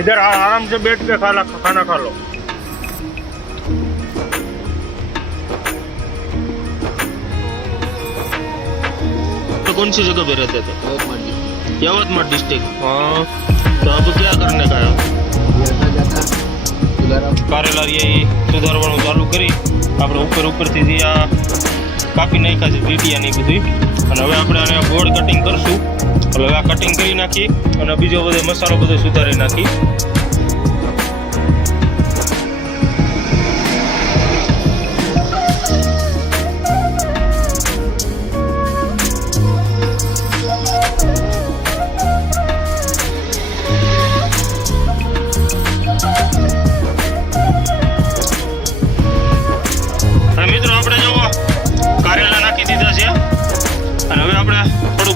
इधर आराम से बैठ के खाना खा लो। तो कौन सी जगह पे रहते थे? यवतमाल डिस्ट्रिक्ट। हाँ, तो अब क्या करने का है? कारेला ये सुधारવાનું ચાલુ કરી આપણે ઉપરથી જે આ કાપી નાખ્યા છે ડીટીયા ની બધી, અને હવે આપણે આને બોર્ડ કટિંગ કરશું. એટલે હવે આ કટિંગ કરી નાખી અને બીજો બધો મસાલો બધો સુધારી નાખી.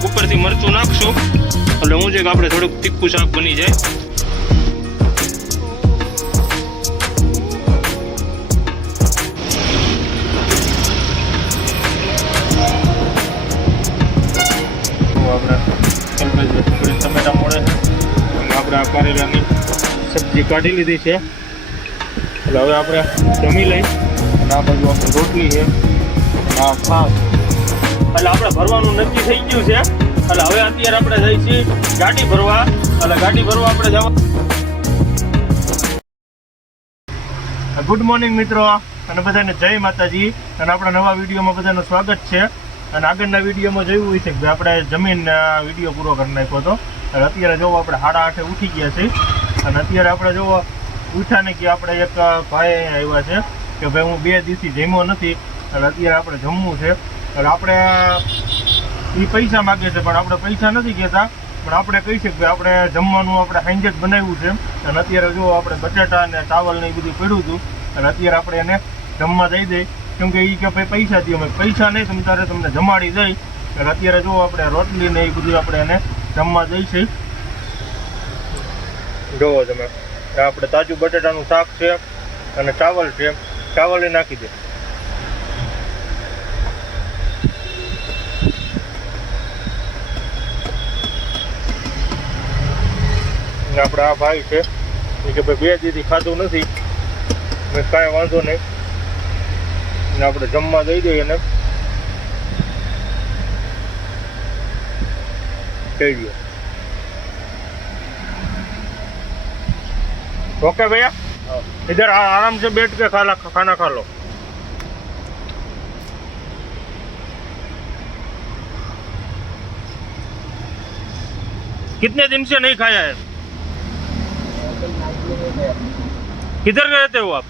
ઉપરથી મરચું નાખશું એટલે હું છે કે આપણે થોડુંક તીખું શાક બની જાય. આપણે ટમેટા મળે અને આપણે આ કારેલાની સબ્જી કાઢી લીધી છે. એટલે હવે આપણે જમી લઈ અને આ બાજુ આપણી રોટલી છે અને આ શાક. એટલે આપણે ભરવાનું નક્કી થઈ ગયું છે. એટલે હવે અત્યારે આપણે જઈશું ગાડી ભરવા. એટલે ગાડી ભરવા આપણે જવા. ગુડ મોર્નિંગ મિત્રો, અને બધાને જય માતાજી. અને આપણા નવા વિડીયોમાં બધાનું સ્વાગત છે. અને આગળના વિડીયોમાં જોયું હોય છે કે આપણે જમીન વિડીયો પૂરો કરી નાખ્યો હતો. એટલે અત્યારે જોવો આપણે 8:30 ઉઠી ગયા છે. અને અત્યારે આપણે જોવો ઉઠ્યા ને કે આપણે એક ભાઈ આવ્યા છે કે ભાઈ હું 2 દિવસથી જમ્યો નથી, એટલે અત્યારે આપણે જમવું છે. એટલે આપણે એ પૈસા માગે છે પણ આપણે પૈસા નથી કહેતા, પણ આપણે કહી શકીએ કે આપણે જમવાનું આપણે સાંજે જ બનાવ્યું છે. અને અત્યારે જો આપણે બટાટા અને ચાવલ ને એ બધું પડ્યું હતું, અને અત્યારે આપણે એને જમવા દઈ દઈએ. કેમ કે એ કે ભાઈ પૈસા દઈએ, અમે પૈસા નહીં તમે તારે તમને જમાડી દઈ. એટલે અત્યારે જો આપણે રોટલી ને એ બધું આપણે એને જમવા દઈશું. જોવો તમે આપણે તાજું બટાટાનું શાક છે અને ચાવલ છે. ચાવલ એ નાખી દે. આપણે આ ભાઈ છે એ કે ભાઈ 2 દીથી ખાધું નથી, મેં કાંઈ વાંધો નહીં, ને આપણે જમવા દઈ દઈએ એને કહી દઈએ. ओके भैया, इधर आराम से बैठ के खाना खा लो. कितने दिन से नहीं खाया है? किधर रहते हो आप?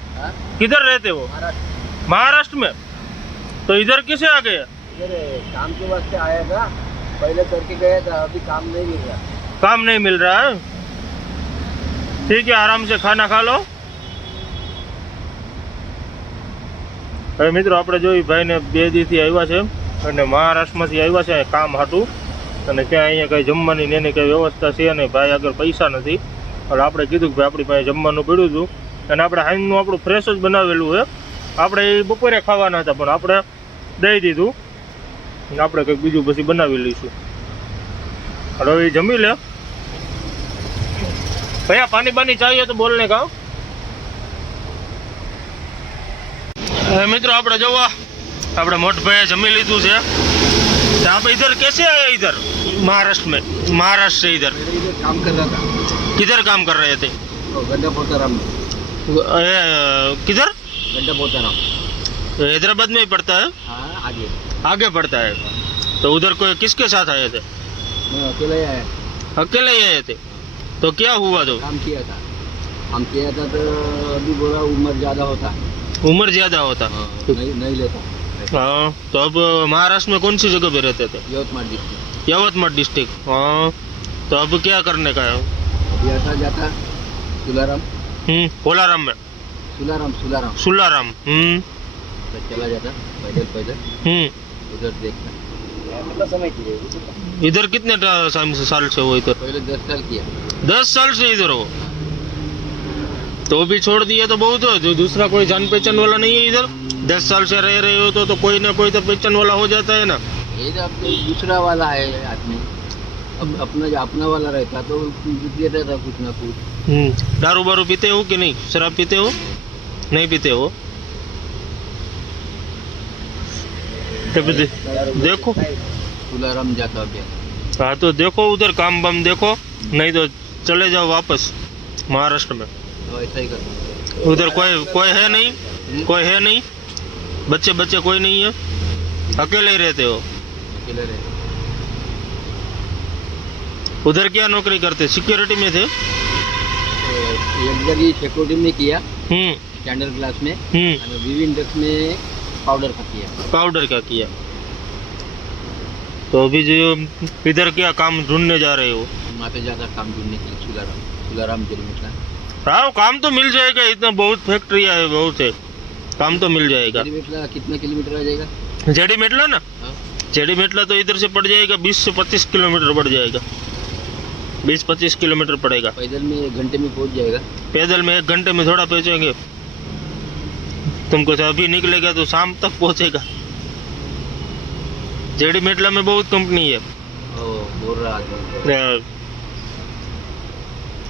किधर रहते हो? महाराष्ट्र में. तो इधर किसे आ गए? काम के वास्ते आया था, पहले करके गया था, अभी काम नहीं मिल रहा. काम नहीं मिल रहा है? ठीक है, आराम से खाना खा लो. હવે મિત્રો આપણે જોઈ ભાઈને 2 દિવસથી આવ્યા છે અને મહારાષ્ટ્રમાંથી આવ્યા છે કામ હાટું, અને ત્યાં અહીંયા કંઈ જમવાની ને એની કંઈ વ્યવસ્થા છે નહીં. ભાઈ આગળ પૈસા નથી, એટલે આપણે કીધું કે ભાઈ આપણી પાસે જમવાનું પડ્યું હતું અને આપણે હાઈનું આપણું ફ્રેશ જ બનાવેલું છે. આપણે એ બપોરે ખાવાના હતા પણ આપણે દઈ દીધું, આપણે કંઈક બીજું પછી બનાવી લઈશું. હવે એ જમી લે. भैया पानी पानी चाहिए तो बोलने का. मित्रों આપણે જોવા આપણે મોટભાઈ જમી લીધું છે. आप इधर कैसे आए? इधर महाराष्ट्र में, महाराष्ट्र से इधर काम कर रहा था. किधर काम कर रहे थे? गड्ढा पोताराम. किधर? गड्ढा पोताराम हैदराबाद में ही पड़ता है. हाँ, आगे आगे पड़ता है. तो उधर कोई किसके साथ आए थे? मैं अकेले आया. अकेले ही आए थे. तो क्या हुआ? तो काम किया था तो अभी बोला उम्र ज़्यादा होता. उम्र ज़्यादा होता. नहीं लेता. हाँ, तो अब महाराष्ट्र में कौन सी जगह पे रहते थे? यवतमाल डिस्ट्रिक्ट. यवतमाल डिस्ट्रिक्ट. हाँ, तो अब क्या करने का है? अभी आता जाता सुलाराम. कोलाराम में. सुलाराम. तो चला जाता पैदल. उधर देखता. कितना समय किया इधर? कितने साल से हो इधर? पहले 10 साल किया. 10 साल से इधर हो? तो भी छोड़ दिया तो बहुत है. जो दूसरा कोई जान पहचान वाला नहीं है इधर? 10 साल से रह रहे हो तो कोई ना कोई तो पहचान वाला हो जाता है ना. ये तो दूसरा वाला है आदमी. अपना वाला रहता तो देता था कुछ ना कुछ। दारू बारू पीते हो कि नहीं? शराब पीते हो? नहीं पीते हो? तो फिर देखो तुलाराम जाता गया। हाँ तो देखो उधर काम बम देखो, नहीं तो चले जाओ वापस महाराष्ट्र में। तो ऐसा ही करता। उधर कोई है नहीं, कोई है नहीं, बच्चे बच्चे कोई नहीं है, अकेले ही रहते हो? अकेले रहते। उधर क्या नौकरी करते? सिक्योरिटी में थे? एक जगह सिक्योरिटी में किया, स्टैंडर्ड क्लास में, और विभिन्न ड्रग्स में पाउडर का किया। पाउडर का किया। तो अभी जो इधर क्या काम ढूंढने जा रहे हो? वहाँ पे जाकर काम ढूंढने के लिए तुलाराम किलोमीटर। हाँ काम तो मिल जाएगा, इतना बहुत फैक्ट्रियाँ है, बहुत है, काम तो मिल जाएगा। कितना किलोमीटर आ जाएगा? जेडी मेटला ना? जेडी मेटला तो इधर से पड़ जाएगा 20 से 25 किलोमीटर पड़ जाएगा, 20-25 किलोमीटर पड़ेगा। पैदल में 1 घंटे में पहुंच जाएगा। पैदल में 1 घंटे में थोड़ा पहुंचेंगे, तुमको से अभी निकलेगा तो शाम तक पहुंचेगा। जेडी मेटला में बहुत कंपनी है। बोल रहा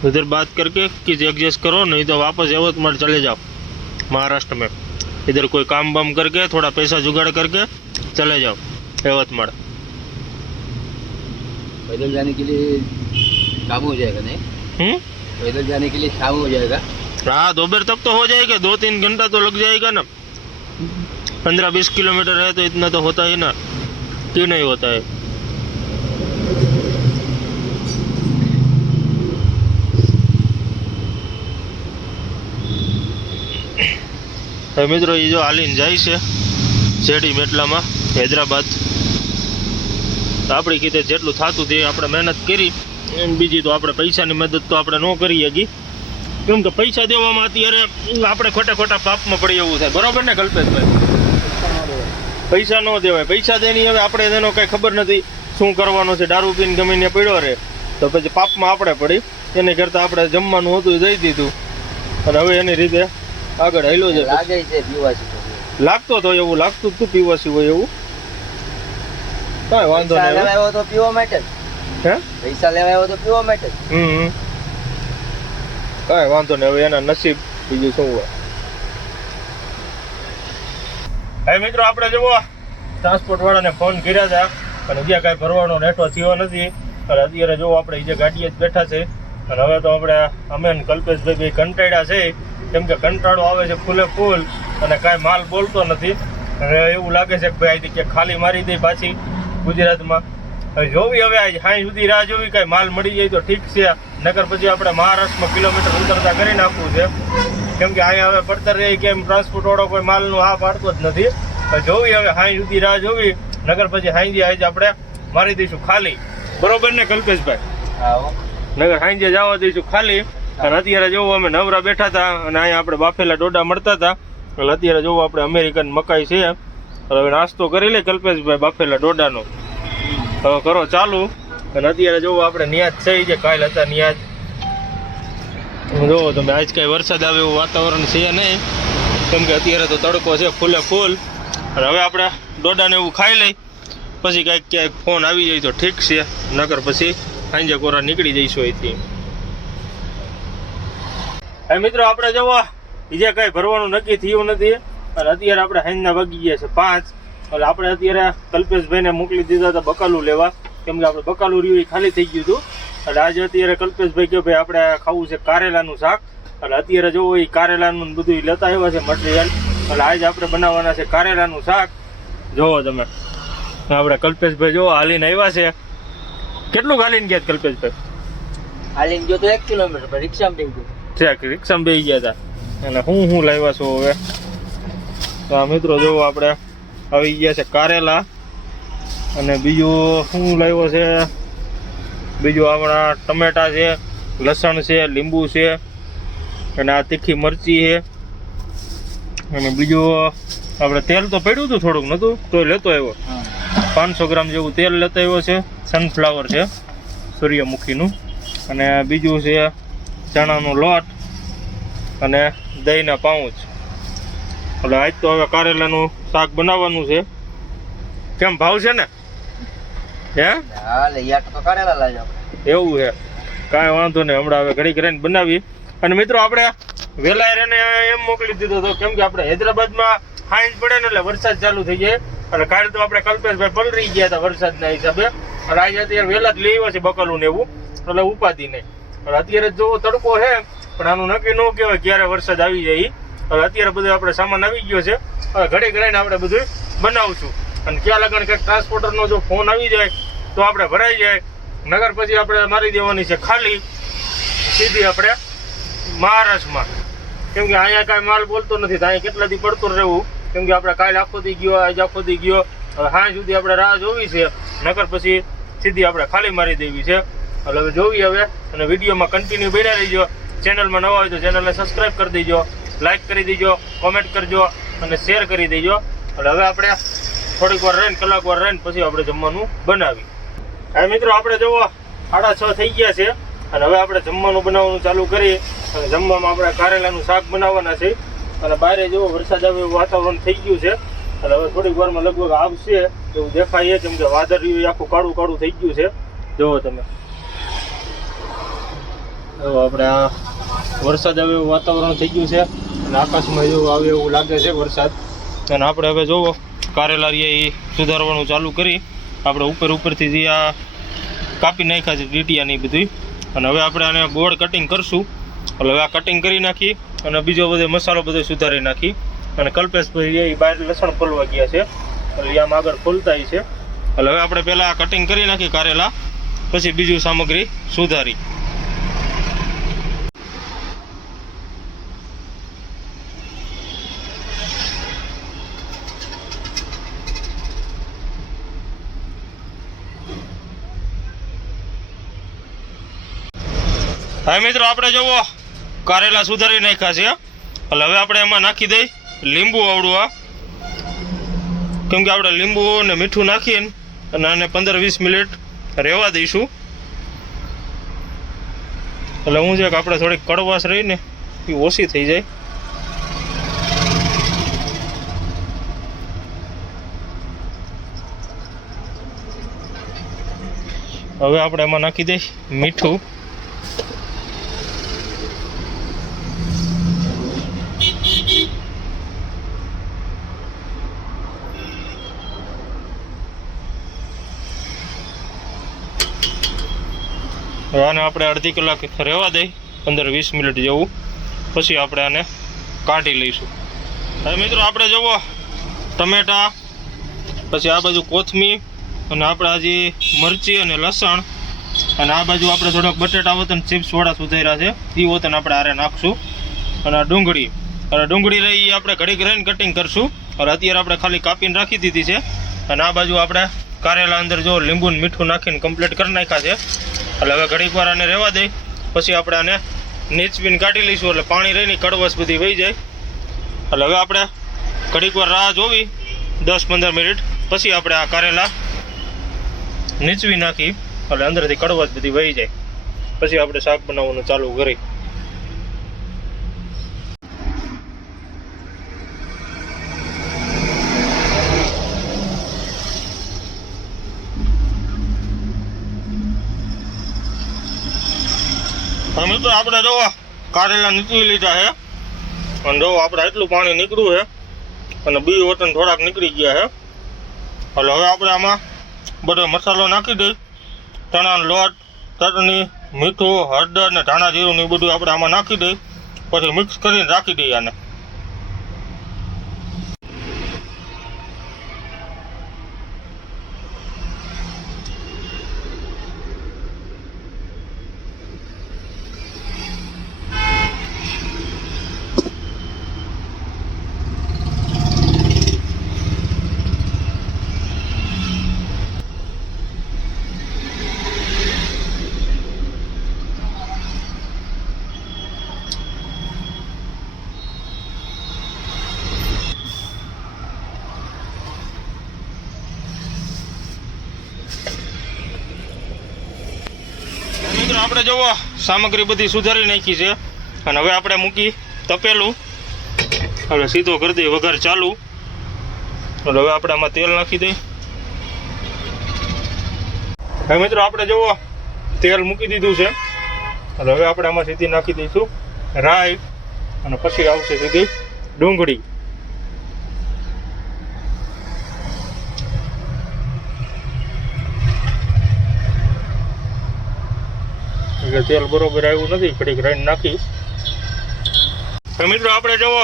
उधर बात करके कि एडजस्ट करो, नहीं तो वापस यवतमाल चले जाओ महाराष्ट्र में। इधर कोई काम बम करके थोड़ा पैसा जुगाड़ करके चले जाओ यवतमाल। पैदल जाने के लिए शाम हो जाएगा नहीं? पैदल जाने के लिए शाम हो जाएगा। हाँ दोपहर तक तो हो जाएगा, 2-3 घंटा तो लग जाएगा ना। 15-20 किलोमीटर है तो इतना तो होता ही ना, क्यों नहीं होता है। હવે મિત્રો એ જો હાલીને જાય છે જેડી મેટલામાં હૈદરાબાદ, તો આપણી કીધે જેટલું થતું તે આપણે મહેનત કરી, બીજી તો આપણે પૈસાની મદદ તો આપણે ન કરી શકી, કેમ કે પૈસા દેવામાં અત્યારે આપણે ખોટા પાપમાં પડી એવું થાય, બરોબર ને કલ્પેશભાઈ? પૈસા ન દેવાય, પૈસા દેની હવે આપણે એનો કાંઈ ખબર નથી શું કરવાનો છે, દારૂ પીને ગમે ને પડ્યો રહે તો પછી પાપમાં આપણે પડી, એને કરતાં આપણે જમવાનું હતું દઈ દીધું અને હવે એની રીતે આગળ હાલ્યો છે। લાગે છે પીવાસી, લાગતો તો એવું લાગતું તું પીવાસી હોય એવું, કાંઈ વાંધો નહીં। લેવા આવ્યો તો પીવા માટે, હે પૈસા લેવા આવ્યો તો પીવા માટે, કાંઈ વાંધો નહીં, હવે એના નસીબ, બીજું શું હોય। હવે મિત્રો આપણે જુઓ ટ્રાન્સપોર્ટ વાળાને ફોન કર્યા હતા અને જ્યાં કાંઈ ભરવાનો નેટો થયો નથી, અને અત્યારે જો આપણે જે ગાડીએ જ બેઠા છે અને હવે તો આપણે અમે કલ્પેશભાઈ કંટાળ્યા છે, કેમ કે કંટાળો આવે છે ફૂલે ફૂલ અને કાંઈ માલ બોલતો નથી, અને એવું લાગે છે કે ભાઈ કે ખાલી મારી દઈ પાછી ગુજરાતમાં। હવે જોવી, હવે હાઈ સુધી રાહ જોવી, કાંઈ માલ મળી જાય તો ઠીક છે, નકર પછી આપણે મહારાષ્ટ્રમાં કિલોમીટર ઉતરતા કરી નાખવું છે, કેમ કે અહીંયા હવે પડતર રહી કેમ ટ્રાન્સપોર્ટ વાળો કોઈ માલનું હા પાડતો જ નથી। હવે જોવી, હવે હાઈ સુધી રાહ જોવી, નકર પછી હાઈ આપણે મારી દઈશું ખાલી, બરોબર ને કલ્પેશભાઈ? નગર હાઈ જવા દઈશું ખાલી। અને અત્યારે જોવું અમે નવરા બેઠા હતા અને અહીંયા આપણે બાફેલા ડોડા મળતા હતા, એટલે અત્યારે જોવું આપણે અમેરિકન મકાઈ છે, હવે નાસ્તો કરી લે કલ્પેશભાઈ બાફેલા ડોડાનો, હવે કરો ચાલુ। અને અત્યારે જોવું આપણે નિયાજ થઈ છે, કાલ હતા નિયાજ, જોવો તમે આજ કાંઈ વરસાદ આવે એવું વાતાવરણ છે નહીં, કેમ કે અત્યારે તો તડકો છે ફૂલે ફૂલ, અને હવે આપણે ડોડાને એવું ખાઈ લઈ, પછી કાંઈક ક્યાંક ફોન આવી જાય તો ઠીક છે, નકર પછી સાંજે કોરા નીકળી જઈશું અહીંથી। હવે મિત્રો આપણે જવો બીજે કાંઈ ભરવાનું નક્કી થયું નથી, અને અત્યારે આપણે સાંજના વાગી ગયા છે 5, એટલે આપણે અત્યારે કલ્પેશભાઈને મોકલી દીધા હતા બકાલું લેવા, કેમ કે આપણે બકાલું રહ્યું એ ખાલી થઈ ગયું હતું, એટલે આજે અત્યારે કલ્પેશભાઈ કે ભાઈ આપણે ખાવું છે કારેલાનું શાક, એટલે અત્યારે જોવો એ કારેલાનું બધું લેતા આવ્યા છે મટીરિયલ, એટલે આજે આપણે બનાવવાના છે કારેલાનું શાક। જોવો તમે આપણે કલ્પેશભાઈ જોવો હાલીને આવ્યા છે, કેટલું હાલીને ગયા કલ્પેશભાઈ? હાલીને ગયો તો 1 કિલોમીટર પર રિક્ષામાં બેસી ગયો છે, રિક્ષામાં બેસી ગયા હતા, અને હું લાવ્યા છું હવે તો મિત્રો જોવો આપણે આવી ગયા છે કારેલા, અને બીજું શું લાવ્યો છે, બીજું આપણા ટમેટા છે, લસણ છે, લીંબુ છે, અને આ તીખી મરચી છે, અને બીજું આપણે તેલ તો પડ્યું હતું થોડુંક નહોતું તો લેતો આવ્યો, 500 ગ્રામ જેવું તેલ લેતો આવ્યો છે, સનફ્લાવર છે સૂર્યમુખીનું, અને બીજું છે ચણાનો લોટ અને દહીંના પાઉચ। એટલે આજ તો હવે કારેલાનું શાક બનાવવાનું છે, કેમ ભાવ છે ને? હે હા લે યાર તો કારેલા લાવજો આપણે એવું છે, કાંઈ વાંધો નહીં. હમણાં હવે ઘડીક રહીને બનાવી. અને મિત્રો આપણે વેલા રહીને એમ મોકલી દીધો હતો, કેમ કે આપણે હૈદરાબાદમાં હાંજ પડે ને એટલે વરસાદ ચાલુ થઈ જાય. અને કાલે તો આપણે કલ્પેશભાઈ પલરી ગયા હતા વરસાદના હિસાબે. અને આજે અત્યારે વહેલા જ લઈ આવ્યા છે બકલું ને એવું, એટલે ઉપાધિ નહીં. અને અત્યારે જો તડકો છે, પણ આનું નક્કી ન કહેવાય ક્યારે વરસાદ આવી જાય. હવે અત્યારે બધું આપણે સામાન આવી ગયો છે, હવે ઘડીક રહીને આપણે બધું બનાવશું. અને ક્યાં લગન કંઈક ટ્રાન્સપોર્ટરનો જો ફોન આવી જાય તો આપણે ભરાઈ જાય, નગર પછી આપણે મારી દેવાની છે ખાલી સીધી આપણે મહારાષ્ટ્રમાં. કેમ કે અહીંયા કાંઈ માલ બોલતો નથી, તો અહીંયા કેટલા દી પડતું રહેવું. કેમ કે આપણે કાલે આખો દી ગયો, આજે આખો દી ગયો, હવે સાંજ સુધી આપણે રાહ જોવી છે. નગર પછી સીધી આપણે ખાલી મારી દેવી છે. એટલે હવે જોવી હવે, અને વિડીયોમાં કન્ટિન્યુ બન્યા રહીજો. ચેનલમાં નવા હોય તો ચેનલને સબસ્ક્રાઈબ કરી દેજો, લાઈક કરી દેજો, કોમેન્ટ કરજો અને શેર કરી દેજો. એટલે હવે આપણે થોડીક વાર રહીને, કલાક વાર રહીને પછી આપણે જમવાનું બનાવી. હવે મિત્રો આપણે જુઓ 6:30 થઈ ગયા છે, અને હવે આપણે જમવાનું બનાવવાનું ચાલુ કરીએ. અને જમવામાં આપણે કારેલાનું શાક બનાવવાના છે. અને બહાર જુઓ વરસાદ આવે એવું વાતાવરણ થઈ ગયું છે. એટલે હવે થોડીક વારમાં લગભગ આવશે એવું દેખાય છે, કેમ કે વાદળિયું આખું કાળું કાળું થઈ ગયું છે. જુઓ તમે, આપણે આ વરસાદ આવે એવું વાતાવરણ થઈ ગયું છે, અને આકાશમાં જેવું આવે એવું લાગે છે વરસાદ. અને આપણે હવે જુઓ કારેલા એ સુધારવાનું ચાલુ કરી. આપણે ઉપરથી જે આ કાપી નાખ્યા છે ડીટીયાની બધી, અને હવે આપણે આને ગોળ કટિંગ કરશું. એટલે હવે આ કટિંગ કરી નાખી, અને બીજો બધો મસાલો બધો સુધારી નાખી. અને કલ્પેશભાઈ એ બહાર લસણ ફોલવા ગયા છે, એટલે આમ આગળ ફોલતા છે. એટલે હવે આપણે પહેલાં કટિંગ કરી નાખી કારેલા, પછી બીજું સામગ્રી સુધારી. હા મિત્રો, આપણે જુઓ કારેલા સુધારી નાખ્યા છે. એટલે હવે આપણે એમાં નાખી દઈ લીંબુ આવડું આ, કેમ કે આપણે લીંબુ અને મીઠું નાખીને અને આને 15-20 મિનિટ રહેવા દઈશું. એટલે હું છે કે આપણે થોડીક કડવાશ રહીને એ ઓછી થઈ જાય. હવે આપણે એમાં નાખી દઈ મીઠું. આને આપણે અડધી કલાક રહેવા દઈ, 15-20 મિનિટ જેવું, પછી આપણે આને કાઢી લઈશું. હવે મિત્રો આપણે જુઓ ટમેટા, પછી આ બાજુ કોથમીર, અને આપણા જે મરચી અને લસણ, અને આ બાજુ આપણે થોડાક બટેટા વતન ચિપ્સ વાળા સુધાર્યા છે, એ વતન આપણે આરે નાખશું. અને આ ડુંગળી, અને ડુંગળી રહી એ આપણે ઘડીક રહીને કટિંગ કરશું. અને અત્યારે આપણે ખાલી કાપીને રાખી દીધી છે. અને આ બાજુ આપણે કારેલા અંદર જો લીંબુ ને મીઠું નાખીને કમ્પ્લીટ કરી નાખ્યા છે. એટલે હવે ઘડીક વાર આને રહેવા દઈ, પછી આપણે આને નીચવીને કાઢી લઈશું. એટલે પાણી રહીને કડવાશ બધી વહી જાય. એટલે હવે આપણે ઘડીક વાર રાહ જોવી 10-15 મિનિટ, પછી આપણે આ કારેલા નીચવી નાખી. એટલે અંદરથી કડવાશ બધી વહી જાય, પછી આપણે શાક બનાવવાનું ચાલુ કરી. મિત્રો આપણે જો કારેલા નીકળી લીધા છે, અને જો આપણે એટલું પાણી નીકળ્યું છે, અને બી વતન થોડાક નીકળી ગયા છે. એટલે હવે આપણે આમાં બધો મસાલો નાખી દઈ, ચણાનો લોટ, ચટણી, મીઠું, હળદર ને ધાણા જીરું ને બધું આપણે આમાં નાખી દઈ, પછી મિક્સ કરીને રાખી દઈએ આને. આપણે જુઓ સામગ્રી બધી સુધારી નાખી છે, અને હવે આપણે મૂકી તપેલું. હવે સીધો કરી દઈએ વઘાર ચાલુ. એટલે હવે આપણે આમાં તેલ નાખી દઈએ. હવે મિત્રો આપણે જુઓ તેલ મૂકી દીધું છે એટલે હવે આપણે આમાં સીધી નાખી દઈશું રાઈ અને પછી આવશે સીધી ડુંગળી. એટલે તેલ બરોબર આવ્યું નથી, ઘડીક રાઈ નાખી. હવે મિત્રો આપણે જુઓ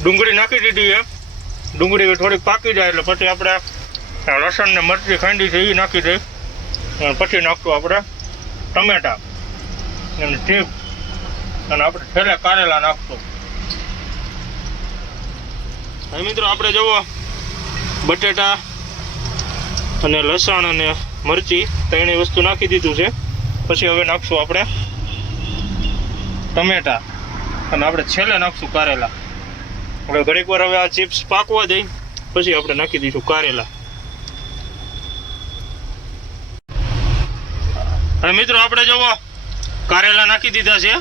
ડુંગળી નાખી દીધી છે. ડુંગળી થોડીક પાકી જાય એટલે પછી આપણે લસણ ને મરચી ખાંડી છે એ નાખી દઈ અને પછી નાખશું આપણે ટમેટા અને ચીપ અને આપણે છેલ્લે કારેલા નાખશું. હવે મિત્રો આપણે જુઓ બટેટા અને લસણ અને મરચી ત્રણેય વસ્તુ નાખી દીધું છે. પછી હવે નાખશું આપણે ટમેટા અને આપણે છેલ્લે નાખશું કારેલા. હવે ઘડીક વાર હવે આ ચિપ્સ પાકવા દઈ પછી આપણે નાખી દઈશું કારેલા. અને મિત્રો આપણે જુઓ કારેલા નાખી દીધા છે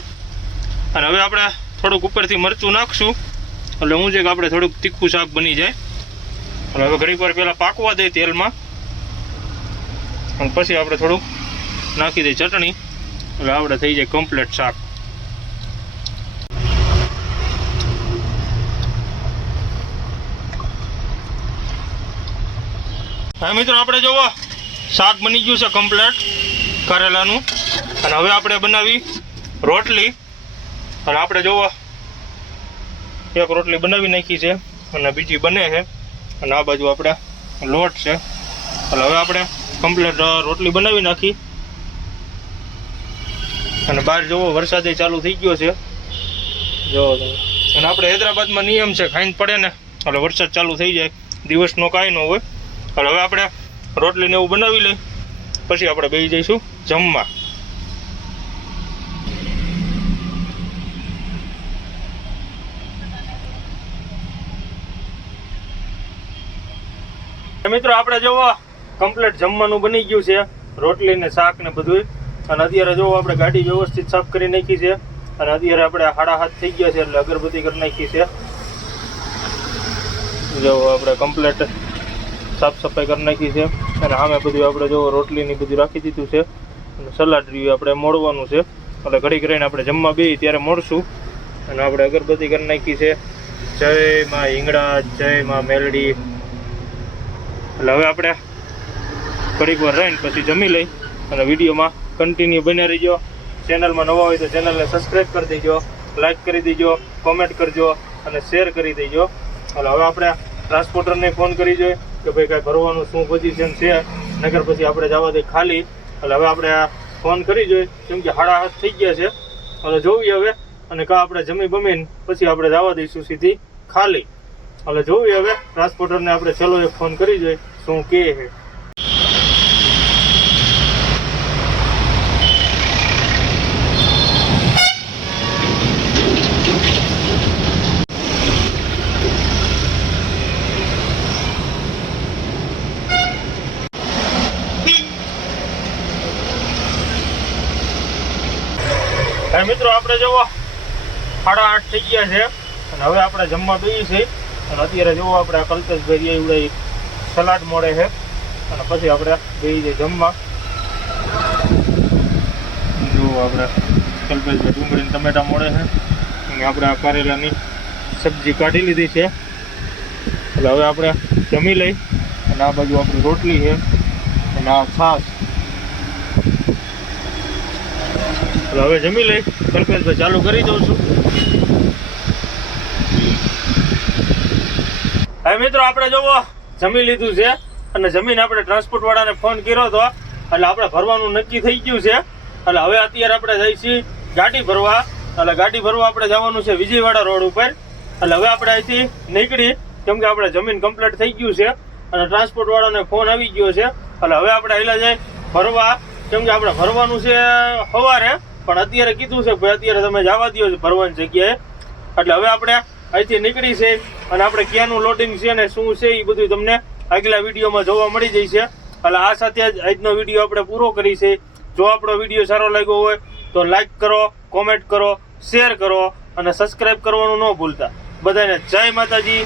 અને હવે આપણે થોડુંક ઉપરથી મરચું નાખશું એટલે હું છે કે આપણે થોડુંક તીખું શાક બની જાય. અને હવે ઘડીક વાર પહેલાં પાકવા દઈએ તેલમાં અને પછી આપણે થોડુંક નાખી દઈએ ચટણી એટલે આપણે થઈ જાય કમ્પ્લીટ શાક. હા મિત્રો આપણે જુઓ શાક બની ગયું છે કમ્પ્લીટ કારેલાનું. અને હવે આપણે બનાવી રોટલી અને આપણે જુઓ એક રોટલી બનાવી નાખી છે અને બીજી બને છે અને આ બાજુ આપણે લોટ છે એટલે હવે આપણે કમ્પ્લીટ રોટલી બનાવી નાખી. અને બહાર જુઓ વરસાદ ચાલુ થઈ ગયો છે જુઓ અને આપણે હૈદરાબાદમાં નિયમ છે ખાઈને પડે ને એટલે વરસાદ ચાલુ થઈ જાય, દિવસનો કાંઈ ન હોય. એટલે હવે આપણે રોટલીને એવું બનાવી લઈ પછી આપણે બેસી જઈશું જમવા. મિત્રો આપણે જુઓ કમ્પ્લીટ જમવાનું બની ગયું છે, રોટલી ને શાક ને બધું. અને અત્યારે જુઓ આપણે ગાડી વ્યવસ્થિત સાફ કરી નાખી છે અને અત્યારે આપણે 7:30 થઈ ગયા છે એટલે અગરબત્તી કરી નાખી છે. જો આપણે કમ્પ્લીટ સાફ સફાઈ કરી નાખી છે અને સામે બધું આપણે જો રોટલીની બધું રાખી દીધું છે અને સલાડ રહ્યું આપણે મોડવાનું છે એટલે ઘડીક રહીને આપણે જમવા બેસી ત્યારે મોડશું. અને આપણે અગરબત્તી કરી નાખી છે. જય માં હિંગળા, જય માં મેલડી. એટલે હવે આપણે ઘડીક વાર રહીને પછી જમી લઈ અને વિડીયોમાં કન્ટિન્યુ બને રહીજો. ચેનલમાં નવા હોય તો ચેનલને સબસ્ક્રાઈબ કરી દેજો, લાઈક કરી દેજો, કોમેન્ટ કરજો અને શેર કરી દેજો. એટલે હવે આપણે ટ્રાન્સપોર્ટરને ફોન કરી જોઈએ કે ભાઈ કાંઈ ભરવાનું શું પોઝિશન છે, નગર પછી આપણે જવા દઈએ ખાલી. એટલે હવે આપણે ફોન કરી જોઈએ કેમ કે 7:30 થઈ ગયા છે એટલે જોવી હવે અને કાં આપણે જમી બમીને પછી આપણે જવા દઈશું સીધી ખાલી. એટલે જોવી હવે ટ્રાન્સપોર્ટરને આપણે ચલો એક ફોન કરી જોઈએ શું કહે છે. મિત્રો આપણે જુઓ 8:30 થઈ ગયા છે અને હવે આપણે જમવા બેસી છીએ. અને અત્યારે જુઓ આપણે કલ્પેશભાઈ એવડે સલાડ મળે છે અને પછી આપણે બેસી જઈએ જમવા. જુઓ આપણે કલ્પેશભાઈ ડુંગળી ટમેટા મળે છે અને આપણે આ કારેલાની સબ્જી કાઢી લીધી છે. એટલે હવે આપણે જમી લઈ અને આ બાજુ આપણી રોટલી છે અને આ છાશ. હવે જમી લઈ કલ્પેશભાઈ ચાલુ કરી દઉં છું. હવે મિત્રો આપણે જુઓ જમી લીધું છે અને જમીને આપણે ટ્રાન્સપોર્ટ વાળાને ફોન કર્યો હતો એટલે આપણે ભરવાનું નક્કી થઈ ગયું છે. એટલે હવે અત્યારે આપણે જઈએ છીએ ગાડી ભરવા. એટલે ગાડી ભરવા આપણે જવાનું છે વિજયવાડા રોડ ઉપર. એટલે હવે આપણે અહીંથી નીકળી કેમ કે આપણે જમીન કમ્પ્લીટ થઈ ગયું છે અને ટ્રાન્સપોર્ટ વાળાને ફોન આવી ગયો છે. એટલે હવે આપણે હેલા જાય ભરવા કેમ કે આપણે ભરવાનું છે સવારે પણ અત્યારે કીધું છે ભાઈ અત્યારે તમે જવા દો છો ભરવાની જગ્યાએ. એટલે હવે આપણે અહીંથી નીકળી છે અને આપણે ક્યાંનું લોડિંગ છે ને શું છે એ બધું તમને આગલા વિડીયોમાં જોવા મળી જશે. એટલે આ સાથે જ આજનો વિડીયો આપણે પૂરો કરી છે. જો આપણો વિડીયો સારો લાગ્યો હોય તો લાઈક કરો, કોમેન્ટ કરો, શેર કરો અને સબસ્ક્રાઈબ કરવાનું ન ભૂલતા. બધાને જય માતાજી,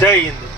જય હિન્દ.